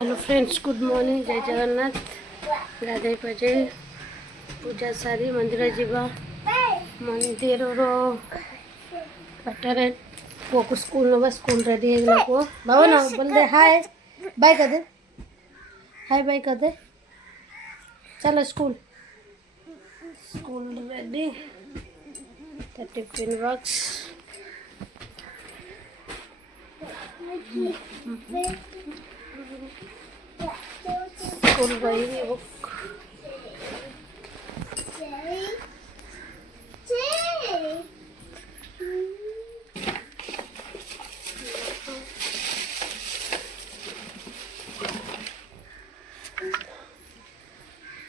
Hello friends, good morning. जय जगन्नाथ। गाधे पाजे पूजा सारी मंदिर जीवा। मंदिर बाटर पुआ को स्कूल नवा। स्कूल रेडी है को बाबा ना बोल दे हाय बाय कर दे। हाय बाय कर दे। चलो school school ready. Tiffin box school बही बुक।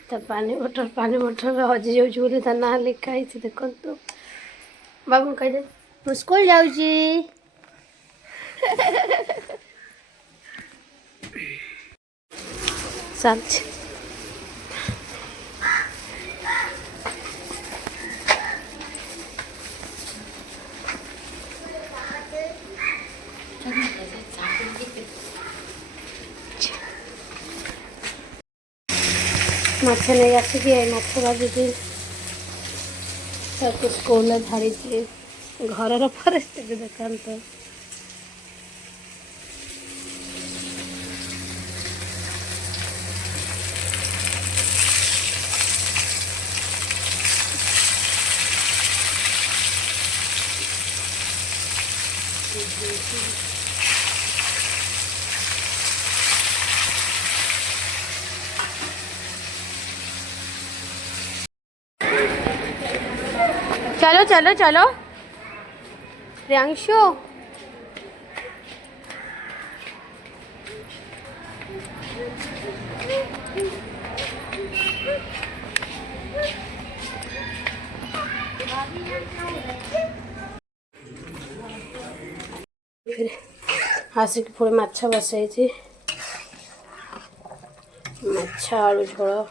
तो पानी बोतल हजि जाऊँ ना लिखाई देखो। तो बाबू कह दे मु स्कूल जाऊँ। चल माछ नहीं आसिकी माछ भाजी सबको स्कूल धाड़ी घर परिस्थिति देखते। चलो चलो चलो प्रियांशु। फिर आसिक पुणी माछ बसई माछ आलू झोल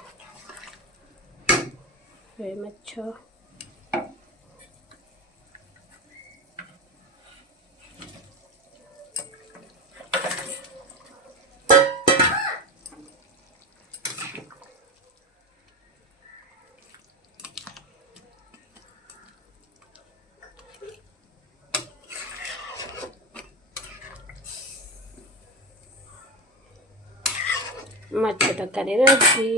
माछ तरकारी रेडी।